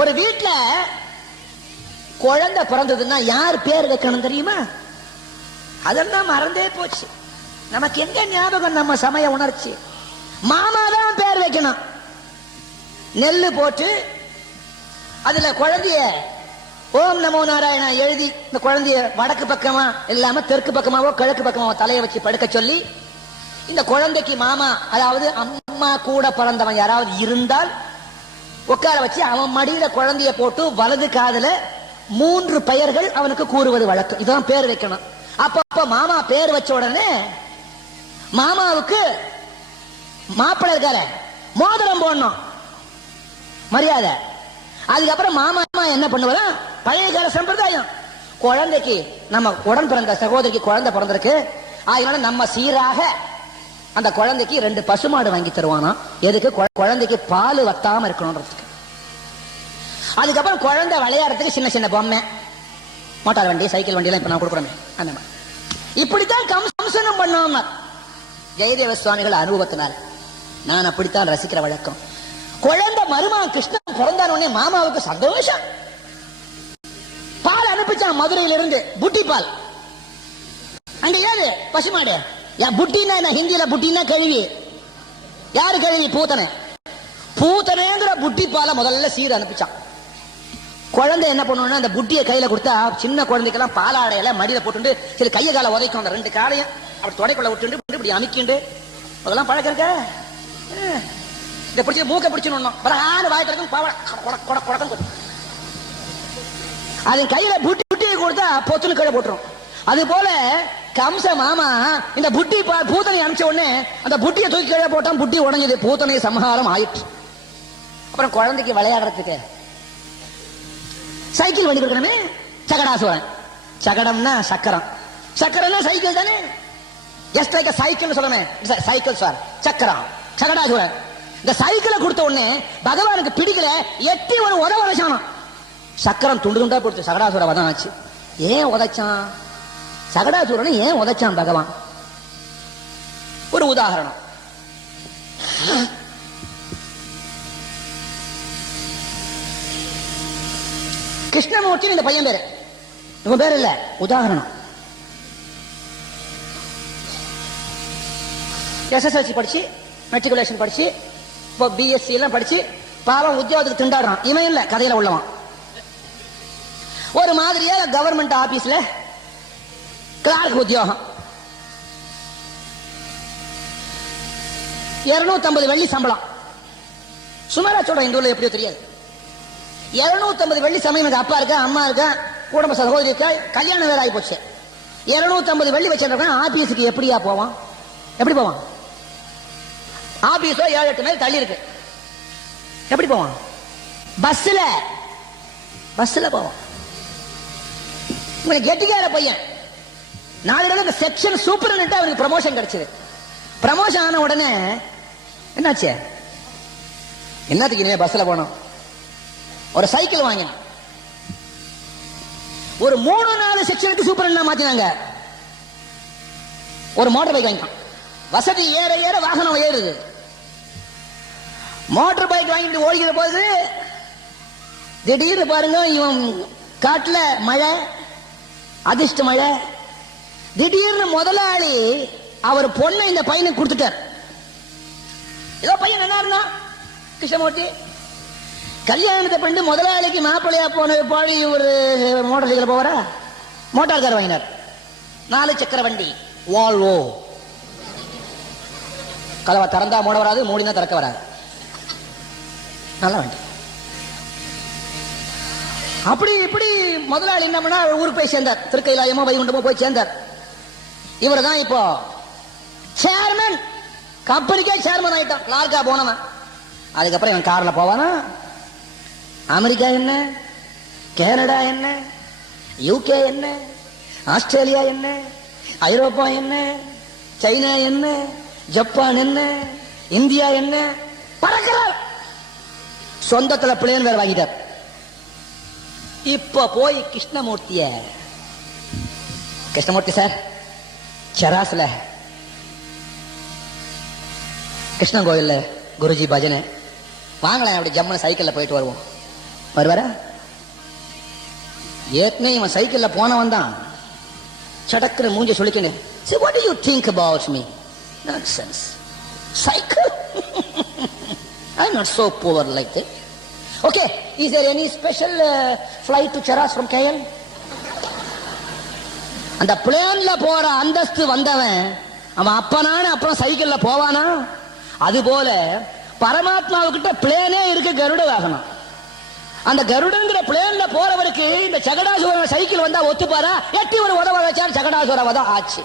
ஒரு வீட்டில் குழந்தை பிறந்ததுன்னா யார் பேர் வைக்கணும் தெரியுமா? அதெல்லாம் மறந்தே போச்சு. நமக்கு எங்க ஞாபகம்? நம்ம சமய உணர்ச்சி. மாமா தான் பேர் வைக்கணும். நெல்லு போட்டு அதுல குழந்தைய ஓம் நமோ நாராயணா எழுதி இந்த குழந்தைய வடக்கு பக்கமா இல்லாம தெற்கு பக்கமாவோ கிழக்கு பக்கமாவோ தலையை வச்சு படுக்க சொல்லி இந்த குழந்தைக்கு மாமா அதாவது அம்மா கூட பிறந்தவன் யாராவது இருந்தால் உட்கார வச்சு அவன் மடியில குழந்தைய போட்டு வலது காதுல மூன்று பெயர்கள் அவனுக்கு கூறுவது வழக்கம். இதுதான் பேர் வைக்கணும். அப்ப மாமா பேர் வச்ச உடனே மாமாவுக்கு மாப்பிள்ளை இருக்கார. மோதிரம் போடணும். மரியாதை. அதுக்கப்புறம் மாமா என்ன பண்ணுவதா பழைய கால சம்பிரதாயம். குழந்தைக்கு நம்ம உடன் பிறந்த சகோதரிக்கு குழந்தை பிறந்திருக்கு. அதனால நம்ம சீராக அந்த குழந்தைக்கு ரெண்டு பசுமாடு வாங்கி தருவானா? எதுக்கு? குழ- குழந்தைக்கு பால் வத்தாம இருக்கணும்ன்றதுக்கு. அதுக்கப்புறம் குழந்தை விளையாடுறதுக்கு சின்ன சின்ன பொம்மை. மோட்டார் வண்டி சைக்கிள் வண்டி எல்லாம் இப்ப நான் கொடுக்குறேன் அந்த மாதிரி. இப்படித்தான் கம்சனம் பண்ணுவாங்க. ஜெயதேவ சுவாமிகள் அனுபவத்தினார் நான் அப்படித்தான் ரசிக்கிற வழக்கம். குழந்தை மருமகன் கிருஷ்ணன் பிறந்தான உடனே மாமாவுக்கு சந்தோஷம். பால் அனுப்பிச்சான் மதுரையில இருந்து புட்டி பால் அங்க ஏது? பசுமாடு? யா- புட்டின்னா என்ன? ஹிந்தியில புட்டின்னா கழுவி யாரு கழுவி பூத்தனை. பூத்தனைங்கிற புட்டி பாலை முதல்ல சீர் அனுப்பிச்சான். குழந்தை என்ன பண்ணுவோம்னா அந்த புட்டியை கையில கொடுத்தா சின்ன குழந்தைக்கெல்லாம் பாலாடையில மடியில போட்டுண்டு சில கையை காலை உதைக்கும் அந்த ரெண்டு காலையும் அப்படி தொடைக்குள்ள விட்டுண்டு இப்படி இப்படி அமைக்கிண்டு. அதெல்லாம் பழக்கம் இருக்க? இந்த இதை பிடிச்சி மூக்க பிடிச்சுன்னு பிரகான வாய் கிடக்கும் பாவட கொட கொடக்கம் அது கையில புட்டி புட்டியை கொடுத்தா பொத்துன்னு கீழே போட்டுரும். அது போல கம்ச மாமா இந்த புட்டி பா- பூத்தனை அனுப்பிச்ச உடனே அந்த புட்டியை தூக்கி கீழே போட்டான் புட்டி உடஞ்சது. பூத்தனை சம்ஹாரம் ஆயிற்று. அப்புறம் குழந்தைக்கு விளையாடுறதுக்கு சைக்கிள் வண்டி கொடுக்கணுமே? சகடாசுவரன் சகடம்னா சக்கரம். சக்கரம்னா சைக்கிள் தானே? ஜஸ்ட் லைக் சைக்கிள் சொல்லணும் சைக்கிள் சார். சக்கரம். சகடாசுவரன் இந்த சைக்கிளை கொடுத்த உடனே பகவானுக்கு பிடிக்கல. எட்டி ஒரு உதவ வச்சானாம் சக்கரம் துண்டு துண்டா கொடுத்து சகடாசுர வதம் ஆச்சு. ஏன் உதைச்சான்? சகடாசுரனை ஏன் உதைச்சான் பகவான்? ஒரு உதாரணம். கிருஷ்ணமூர்த்தி இந்த பையன் பேரு. இவன் பேர் இல்ல உதாரணம். எஸ்எஸ்எல்சி படிச்சு மெட்ரிகுலேஷன் படிச்சு இப்போ பிஎஸ்சி எல்லாம் படிச்சு பாவம் உத்தியோகத்துக்கு திண்டாடுறான். இவன் இல்ல கதையில உள்ளவன். ஒரு மாதிரியா கவர்மெண்ட் ஆபீஸ்ல கிளார்க் உத்தியோகம் இருநூத்தி வெள்ளி சம்பளம். சுமாரா சொல்றேன் இந்த ஊர்ல எப்படியோ தெரியாது. இருநூத்தம்பது வெள்ளி சமயம் எனக்கு அப்பா இருக்கா அம்மா இருக்கா குடும்ப சகோதரி இருக்கா கல்யாணம் வேற ஆகி போச்சு. இருநூத்தம்பது வெள்ளி வச்சிருக்கேன் ஆபீஸுக்கு எப்படியா போவான்? எப்படி போவான்? ஆபீஸோ ஏழு எட்டு மைல் தள்ளி இருக்கு. எப்படி போவான்? பஸ்ல பஸ்ல போவான். இவன் கெட்டிக்கார பையன். நாலு இந்த செக்ஷன் சூப்பர்னு அவருக்கு ப்ரமோஷன் கிடைச்சது. ப்ரமோஷன் ஆன உடனே என்னாச்சு? என்னத்துக்கு இனிமே பஸ்ல போனோம் ஒரு சைக்கிள் வாங்கினான். ஒரு மூணு நாலு செக்ஷனுக்கு சூப்பர் மாத்தினாங்க. ஒரு மோட்டார் பைக் வாங்கிட்டான். வசதி ஏற ஏற வாகனம் ஏறுது. மோட்டர் பைக் வாங்கிட்டு ஓடிக்கிற போது திடீர்னு பாருங்க இவன் காட்டுல மழை அதிர்ஷ்ட மழை திடீர்னு முதலாளி அவர் பொண்ணை இந்த பையனுக்கு கொடுத்துட்டார். ஏதோ பையன் நல்லா இருந்தான் கிருஷ்ணமூர்த்தி. கல்யாணத்தை பண்ணிட்டு முதலாளிக்கு மாப்பிள்ளையா போன பாழி ஒரு மோட்டார் சைக்கிள் போவாரா? மோட்டார் கார் வாங்கினார். நாலு சக்கர வண்டி வால்வோ கதவை திறந்தா மூட வராது மூடினா திறக்க வராது. நல்ல வண்டி. அப்படி இப்படி முதலாளி என்ன பண்ணா ஊருக்கு போய் சேர்ந்தார். திருக்கையிலாயமோ வைகுண்டமோ போய் சேர்ந்தார். இவர் தான் இப்போ சேர்மன் கம்பெனிக்கே சேர்மன் ஆயிட்டான். கிளார்க்கா போனவன். அதுக்கப்புறம் இவன் காரில் போவானா? அமெரிக்கா என்ன? கனடா என்ன? யூகே என்ன? ஆஸ்திரேலியா என்ன? ஐரோப்பா என்ன? சைனா என்ன? ஜப்பான் என்ன? இந்தியா என்ன? பறக்கிறார். சொந்தத்துல பிளேன் வேற வாங்கிட்டார். இப்ப போய் கிருஷ்ணமூர்த்திய கிருஷ்ணமூர்த்தி சார் சராசில் கிருஷ்ணன் கோயிலில் குருஜி பஜனை வாங்கலாம் அப்படி ஜம்முன்னு சைக்கிளில் போயிட்டு வருவோம் வருவாரா ஏற்கனவே இவன் சைக்கிளில் போனவன் தான் சடக்குன்னு மூஞ்சி சொல்லிக்கினு see what you think about me not sense cycle I not so poor like okay is there any special flight to Cheras from KL அந்த பிளேன்ல போற அந்தஸ்து வந்தவன் அவன் அப்பனான அப்புறம் சைக்கிள்ல போவானா? அது போல பரமாத்மாவுக்கிட்ட பிளேனே இருக்கு கருட வாகனம் அந்த கருடங்கிற பிளேன்ல போறவருக்கு இந்த சகடாசுர சைக்கிள் வந்தா ஒத்துப்பாரா? எட்டி ஒரு உதவ வச்சார் சகடாசுர வதம் ஆச்சு